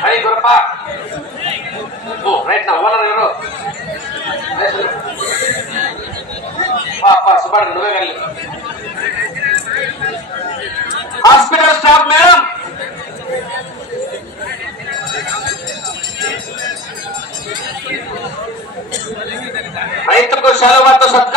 ఆడండి అరే గురప్ప ఓ రైట్ నా ఓనర్ ఎవరు సుబ్బాడు నువ్వే వెళ్ళి హాస్పిటల్ స్టాఫ్ మేడం రైతులకు సెలవుతో సత్కారం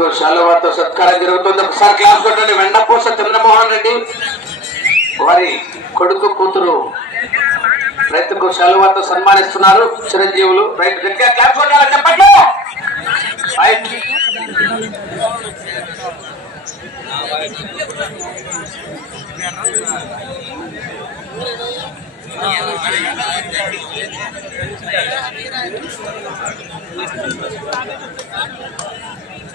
రైతుకు వారితో సత్కారం జరుగుతుంది. ఒకసారి క్లాస్ కొట్టండి. వెండపూస చంద్రమోహన్ రెడ్డి. వారి కొడుకు కూతురు రైతుకు శాలువాతో సన్మానిస్తున్నారు. చిరంజీవులు రైతు గట్టిగా క్లాస్ కొట్టాలని చెప్పట్లు!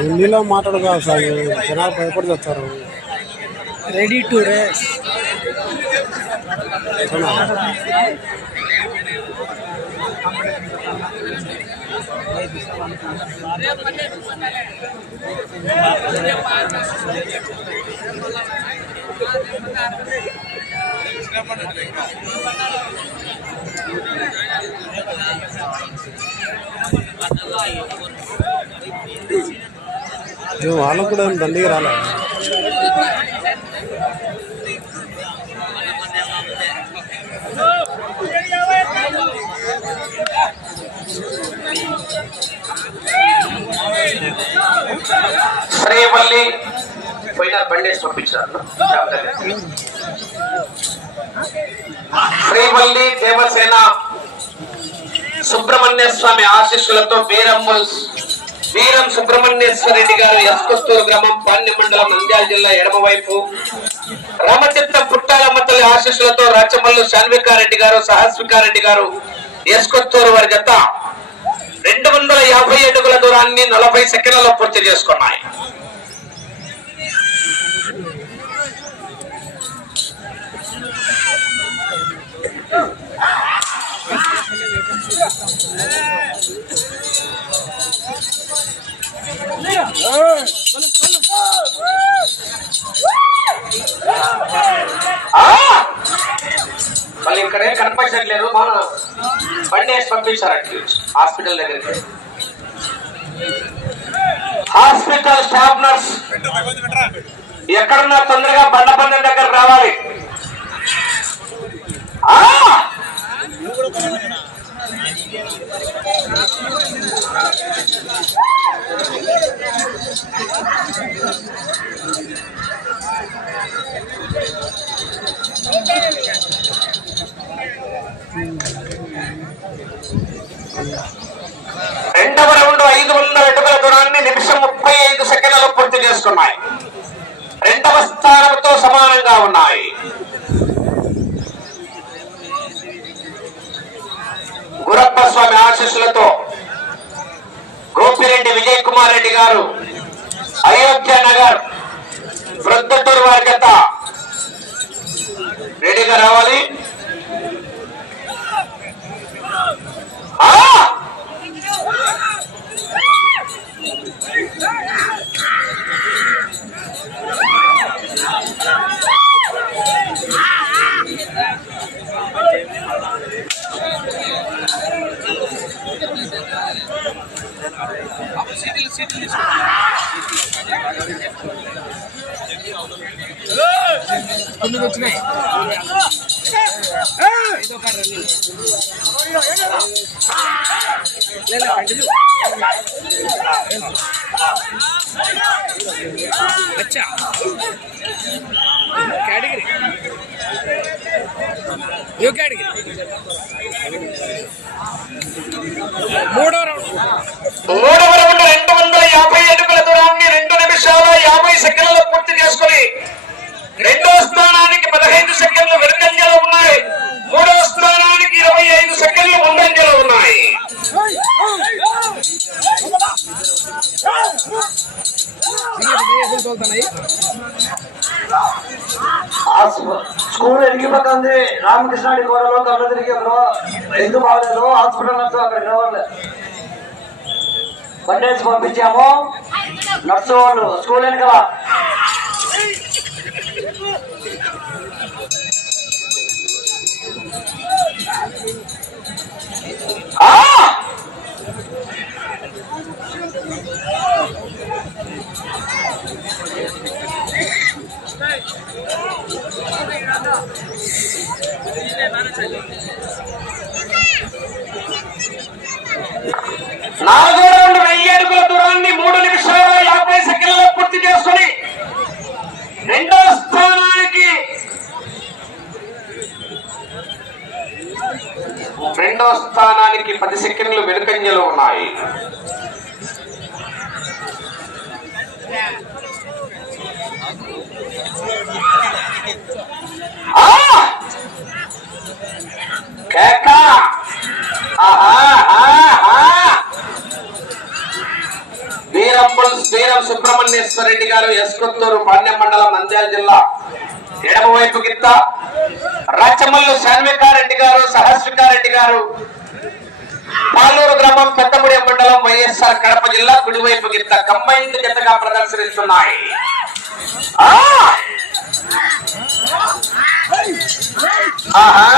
హిందీలో మాట్లాడగా సార్ జనాలు భయపడి వచ్చారు రెడీ టు రేస్ మేము వాళ్ళకు కూడా ఏం దండిగా రాలే. శ్రీవల్లి పోయిన బండి పంపించారు. శ్రీవల్లి దేవసేన సుబ్రహ్మణ్య స్వామి ఆశీస్సులతో వీరమ్మ శ్రీరామ్ సుబ్రహ్మణ్యేశ్వర రెడ్డి గారు ఎస్కొస్తూరు గ్రామం పాండ్య మండలం నంద్యాల జిల్లా ఎడమవైపు. రామచిత్త పుట్టాలమ్మ తల్లి ఆశీస్సులతో రాచమల్లు శాన్వికారెడ్డి గారు సహస్వికారెడ్డి గారు ఎస్కొత్తూరు వారి జత రెండు వందల యాభై అడుగుల దూరాన్ని నలభై సెకండ్లలో పూర్తి చేసుకున్నాయి. మళ్ళీ ఇక్కడే కనిపించట్లేదు మన బండి వేసి పంపించారండి హాస్పిటల్ దగ్గరికి. Hospital staff nurse. ఎక్కడున్నా తొందరగా బండ బండ దగ్గర రావాలి. ఆ! రెండవ రౌండ్ ఐదు వందల అడుగుల దూరాన్ని నిమిషం ముప్పై ఐదు సెకండ్లలో పూర్తి చేసుకున్నాయి. రెండవ స్థానంతో సమానంగా ఉన్నాయి. గురప్ప స్వామి ఆశీస్సులతో గోపిరెడ్డి విజయ్ కుమార్ రెడ్డి గారు అయోధ్య నగర్ వృద్ధటూరు వారి జత రెడీగా రావాలి. సీట్లు సీట్లు వచ్చినాయి అచ్చా కేటగిరీ న్యూ కేటగిరీ మూడో రౌండ్. మూడవ రౌండ్ యాభై అడుగుల దూరాన్ని రెండు నిమిషాల యాభై సెకండ్లలో పూర్తి చేసుకుని రెండో స్థానానికి పదహైదు సెకండ్లు వెనుకంజలో ఉన్నాయి. మూడో స్థానానికి ఇరవై ఐదు సెకండ్లు ముందంజలో ఉన్నాయి. స్కూల్ ఎరిగిపోతుంది రామకృష్ణాడి గోడలో కళ్ళు తిరిగి ఎందుకు బాగలేదు? హాస్పిటల్ అక్కడ నిలవలేదు బండేసి పంపించాము నర్సు వాళ్ళు స్కూల్ వెనకాల ఆ! అడుగుల దూరాన్ని మూడు నిమిషాల యాభై సెకండ్లలో పూర్తి చేసుకుని రెండో స్థానానికి రెండో స్థానానికి పది సెకండ్లు వెనుకంజలు ఉన్నాయి కేక! ఆహా! ఆహా! వీరంబుల్ శ్రీరామ్ సుబ్రహ్మణ్యేశ్వర రెడ్డి గారు యశ్వత్తూరు పాండ్యం మండలం నంద్యాల జిల్లా ఎడమ వైపు గిత్త రాచమల్లు శాన్వికారెడ్డి గారు సహస్వికారెడ్డి గారు పాలూరు గ్రామం పెద్దముడి మండలం వైఎస్ఆర్ కడప జిల్లా కుడివైపు గిత్త కంబైన్డ్ జతగా ప్రదర్శనిస్తున్నాయి. ఆహా!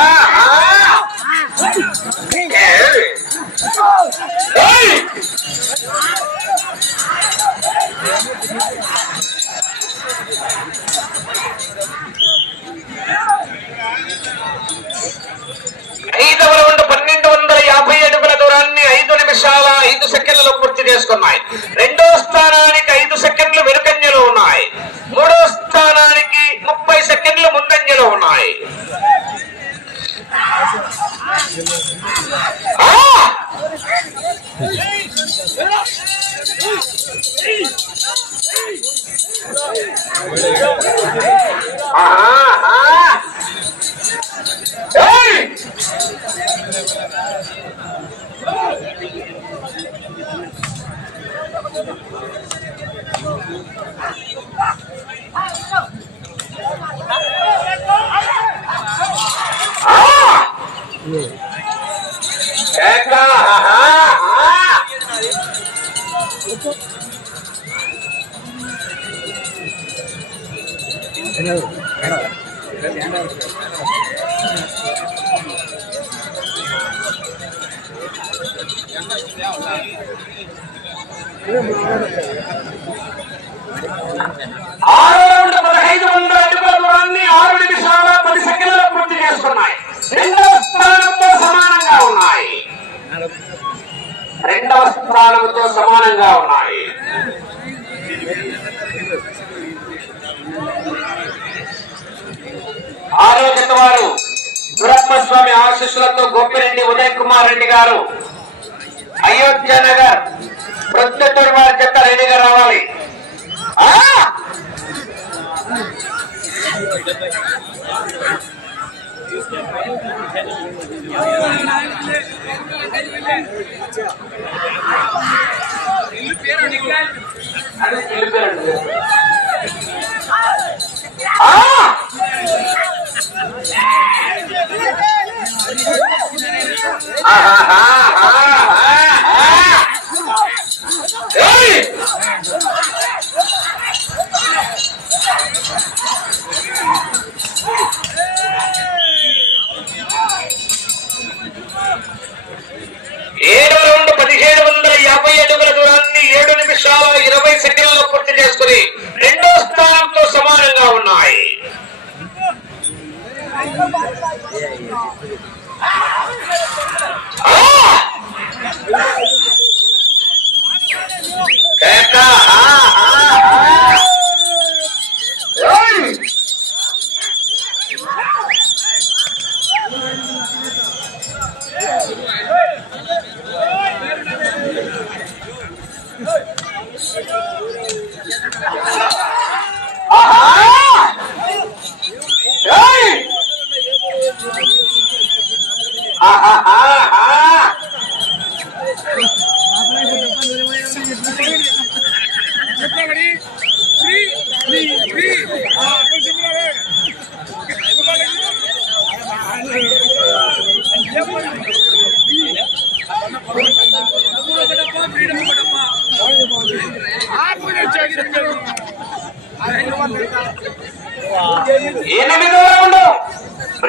గారు. అయోధ్య నగర్ ప్రొద్దుటూరు వారి జత రెడీగా రావాలి. ఆ? ஆஹா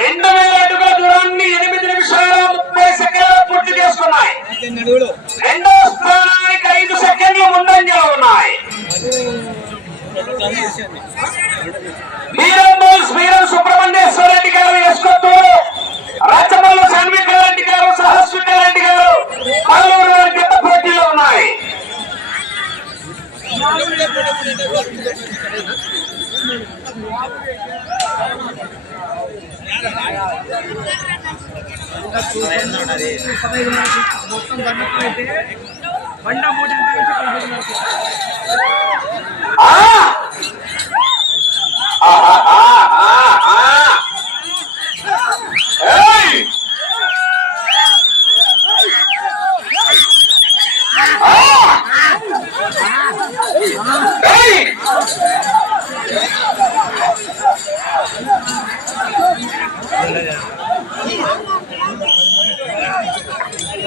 రెండు వేల అడుగుల దూరాన్ని ఎనిమిది నిమిషాల ముప్పై సెకండ్లు పూర్తి చేసుకున్నాయి రెండో స్థానానికి ఐదు సెకండ్లు ముందంజలో ఉన్నాయి వీరం బోల్స్ వీరం సుబ్రహ్మణ్యేశ్వర రెడ్డి గారు ఎస్కొత్తూరు రాచమల్ల సాన్విక రెడ్డి గారు సహస్విక రెడ్డి గారు పలువురు వారి గత పోటీలో ఉన్నాయి బండ మూట ఎంత వేసి పదిహేను వరకు. ఆ! ఆహాహాహాహా! ఏయ్! ఆ! ఏయ్!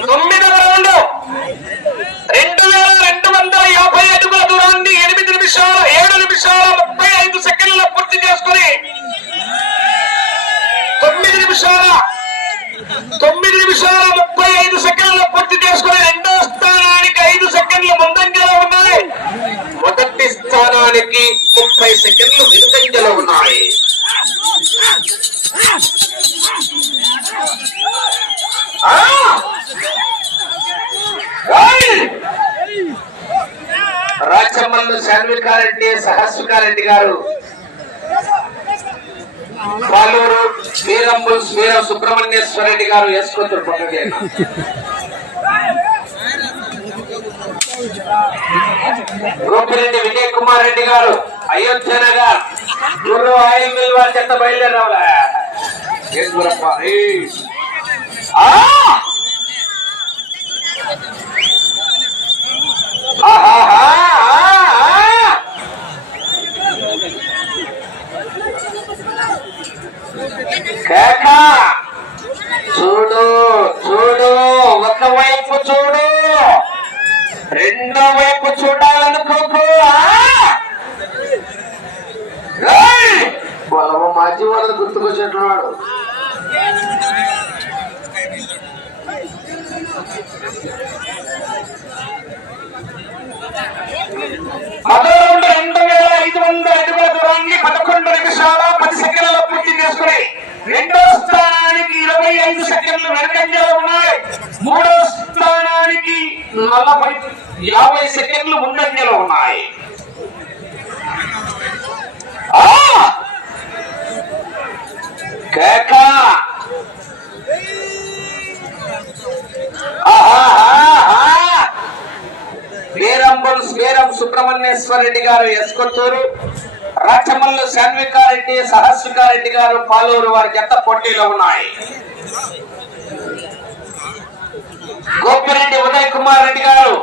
తొమ్మిదవ రౌండ్ రెండు వేల రెండు వందల యాభై అడుగుల దూరాన్ని ఎనిమిది నిమిషాల ఏడు నిమిషాల ముప్పై ఐదు సెకండ్ల పూర్తి చేసుకుని తొమ్మిది నిమిషాల తొమ్మిది నిమిషాల ముప్పై ఐదు సెకండ్ల పూర్తి చేసుకుని రెండో స్థానానికి ఐదు సెకండ్లు ముందంజలో ఉన్నాయి మొదటి స్థానానికి ముప్పై సెకండ్లు వెనుకంజలో ఉన్నాయి ఆ! ఏయ్! రాచమ్మల్లు శాన్వికారెడ్డి సహస్వికారెడ్డి గారు. పాలూరు వీరంబు వీర సుబ్రహ్మణ్యేశ్వర రెడ్డి గారు వేసుకొచ్చారు పక్కకి. గోపిరెడ్డి విజయ్ కుమార్ రెడ్డి గారు అయోధ్య నగర్. గురు ఆయిల్ మిల్ వారి చెత్త బయలుదేరావాలా. ఏం గురప్ప ఏయ్. ఆ! ఆహాహా! కేక చూడు చూడు ఒకవైపు చూడు. రెండో వైపు చూడాలనుకోకు ఆ! వాళ్ళ మాజీ వాళ్ళు గుర్తుకొచ్చేటవాడు పదకొండు రెండు వేల ఐదు వందల అడుగుల దూరాన్ని పదకొండు నిమిషాల పది సెకండ్ల పూర్తి చేసుకుని రెండో స్థానానికి ఇరవై ఐదు సెకండ్లు వెనకంజలో ఉన్నాయి. మూడో స్థానానికి నలభై యాభై సెకండ్లు ముందంజలో ఉన్నాయి. కేక! వీరంబుల్ వీరం సుబ్రహ్మణ్యేశ్వర రెడ్డి గారు ఎస్కొత్తూరు. రాచమల్లు శాన్వికారెడ్డి సహస్వికారెడ్డి గారు పాలూరు వారి జత పోటీలో ఉన్నాయి. గోపిరెడ్డి ఉదయ్ కుమార్ రెడ్డి గారు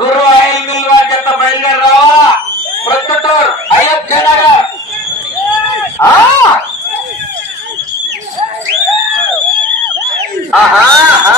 గురు ఆయిల్ మిల్ వారి జత రావాలా? ప్రొద్దుటూరు అయోధ్య నగర్. ఆహా.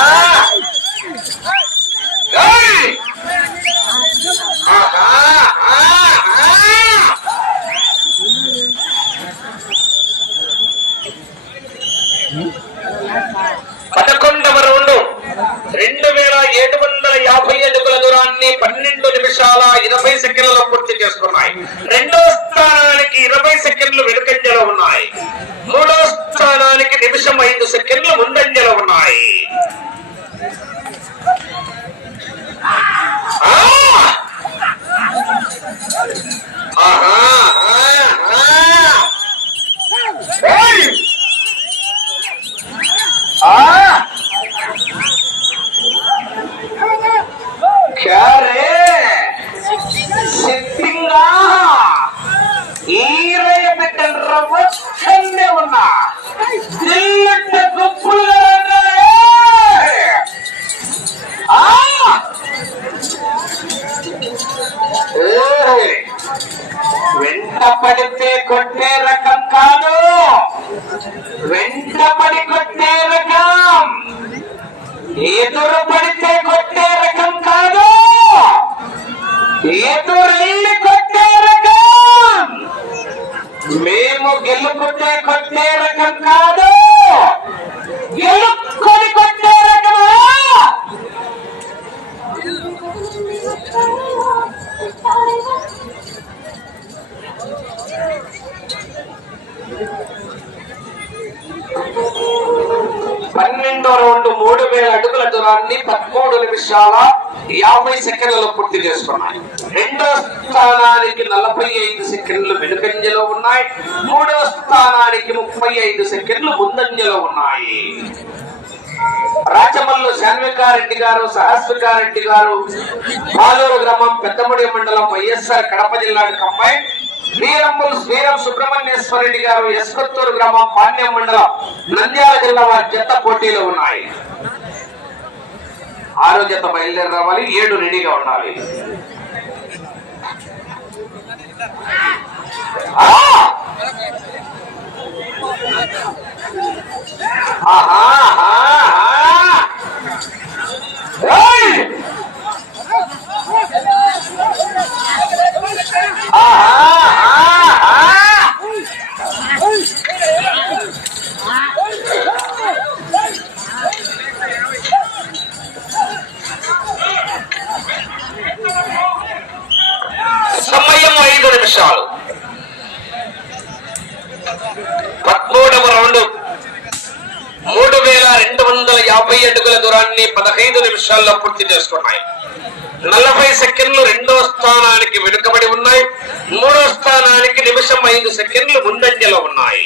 వేల అడుగుల దూరాన్ని పదమూడు నిమిషాల యాభై సెకండ్లలో పూర్తి చేసుకున్నాయి. రెండో స్థానానికి నలభై ఐదు సెకండ్లు వెనుకంజలో ఉన్నాయి. మూడో స్థానానికి ముప్పై ఐదు సెకండ్లు ముందంజలో ఉన్నాయి. రాచమల్లు శాన్వికారెడ్డి గారు సహస్వికారెడ్డి గారు పాలూరు గ్రామం పెద్దముడి మండలం వైఎస్ఆర్ కడప జిల్లాకు కంబైన్. వీరంబుల్ వీరం సుబ్రహ్మణ్యేశ్వరరెడ్డి గారు ఎస్కొత్తూరు గ్రామం పాణ్యం మండలం నంద్యాల జిల్లా వారి జత పోటీలో ఉన్నాయి. ఆరో జత బయలుదేరి రావాలి ఏడు రెడీగా ఉండాలి ఆ! ఆహా, ఆహా, ఆహా. ఏయ్! ఆహా, ఆహా. సమయం ఐదు నిమిషాలు పదమూడవ రౌండ్ మూడు వేల రెండు వందల యాభై అడుగుల దూరాన్ని పదహైదు నిమిషాల్లో పూర్తి చేసుకున్నాయి నలభై సెకండ్లు రెండో స్థానానికి వెనుకబడి ఉన్నాయి మూడో స్థానానికి నిమిషం ఐదు సెకండ్లు ముందంజలో ఉన్నాయి.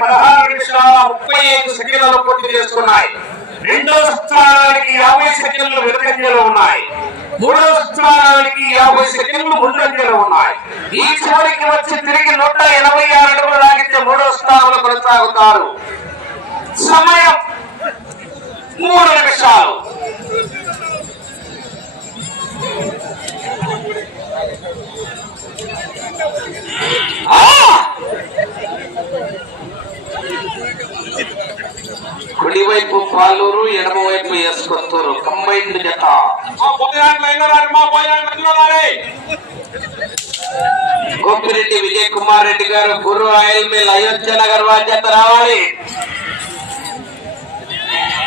పదహారు నిమిషాల ముప్పై ఐదు సెకండ్లలో పూర్తి చేసుకున్నాయి. రెండో స్థానానికి యాభై సెకండ్లు వెనుకంజలో ఉన్నాయి. మూడో స్థానానికి యాభై సెకండ్లు ముందంజలో ఉన్నాయి. ఈ చివరికి వచ్చి తిరిగి నూట ఎనభై ఆరు అడుగులు లాగితే మూడో స్థానంలో కొనసాగుతారు. సమయం మూడు నిమిషాలు. Ah! కుడివైపు పాలూరు ఎడమవైపు ఎస్కొత్తూరు కంబైన్డ్ జత. గోపిరెడ్డి విజయ్ కుమార్ రెడ్డి గారు గురు ఆయిల్ మిల్ అయోధ్య నగర్ బాధ్యత రావాలి.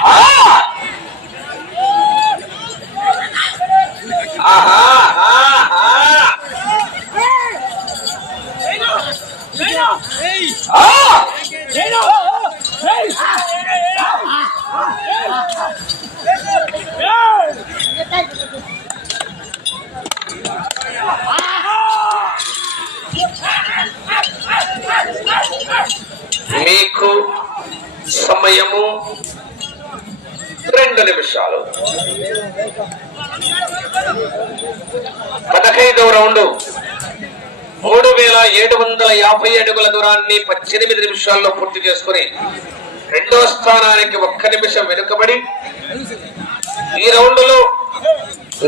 ఆ! ఆహా, ఆహా, ఆ! మీకు సమయము రెండు నిమిషాలు. పదహైదవ రౌండ్. మూడు వేల ఏడు వందల యాభై అడుగుల దూరాన్ని పద్దెనిమిది నిమిషాల్లో పూర్తి చేసుకుని రెండో స్థానానికి ఒక్క నిమిషం వెనుకబడి ఈ రౌండ్లో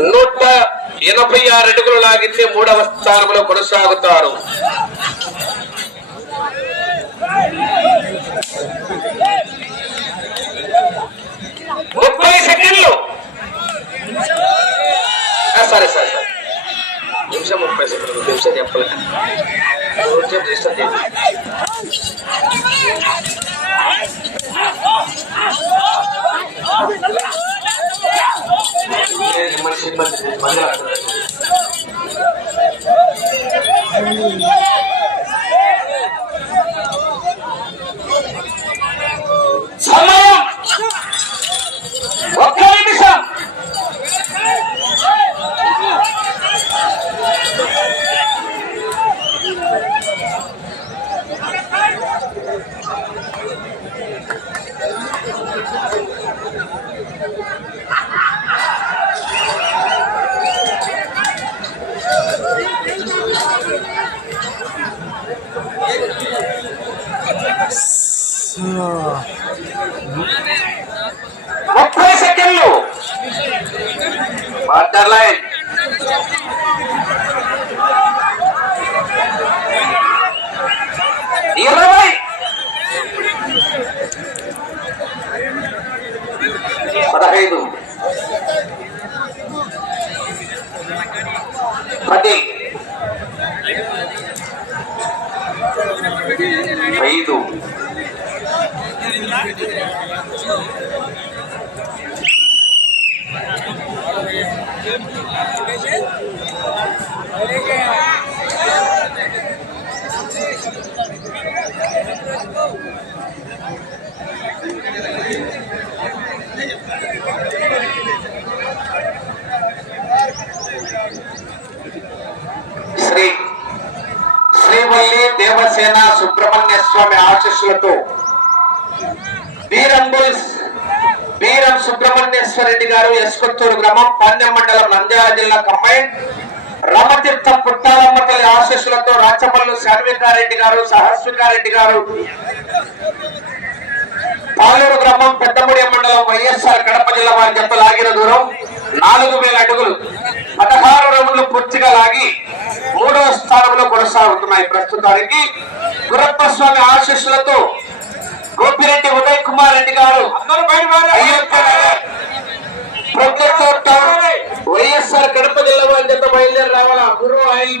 నూట ఎనభై ఆరు అడుగులు లాగితే మూడవ స్థానంలో కొనసాగుతారు. ముప్పై సెకండ్లు. సరే సరే సరే. నిమిషం ముప్పై సెకండ్లు నిమిషం చెప్పలేదు నిమిషం డిస్టర్బ్ చేయండి. ఏ, మనిషి ఇబ్బంది, ఇబ్బంది రాకూడదు. సమయం ఒక్క నిమిషం ముప్పై సెకండ్లు వాటర్ లైన్ ఇరవై పదహైదు పది ఐదు శ్రీ శ్రీవల్లి దేవసేన సుబ్రహ్మణ్య స్వామి ఆశీస్సులతో బీరంబుల్స్ వీరం సుబ్రహ్మణ్యేశ్వరరెడ్డి గారు ఎస్కొత్తూరు గ్రామం పాండ్యం మండలం నంద్యాల జిల్లా కంబైన్. రమతీర్థ పుట్టాలమ్మ తల్లి ఆశీస్సులతో రాచపల్లు శాన్వికారెడ్డి గారు సహస్వికారెడ్డి గారు. పాలూరు గ్రామం పెద్దముడి మండలం వైఎస్ఆర్ కడప జిల్లా వారి జత దూరం నాలుగు వేల అడుగులు. పదహారు రౌండ్లు పూర్తిగా లాగి మూడో స్థానంలో కొనసాగుతున్నాయి ప్రస్తుతానికి. గురప్ప స్వామి ఆశీస్సులతో గోపిరెడ్డి ఉదయ్ కుమార్ రెడ్డి గారు వైఎస్ఆర్ కడప జిల్లా వారి జత బయలుదేరి రావాలా? గురు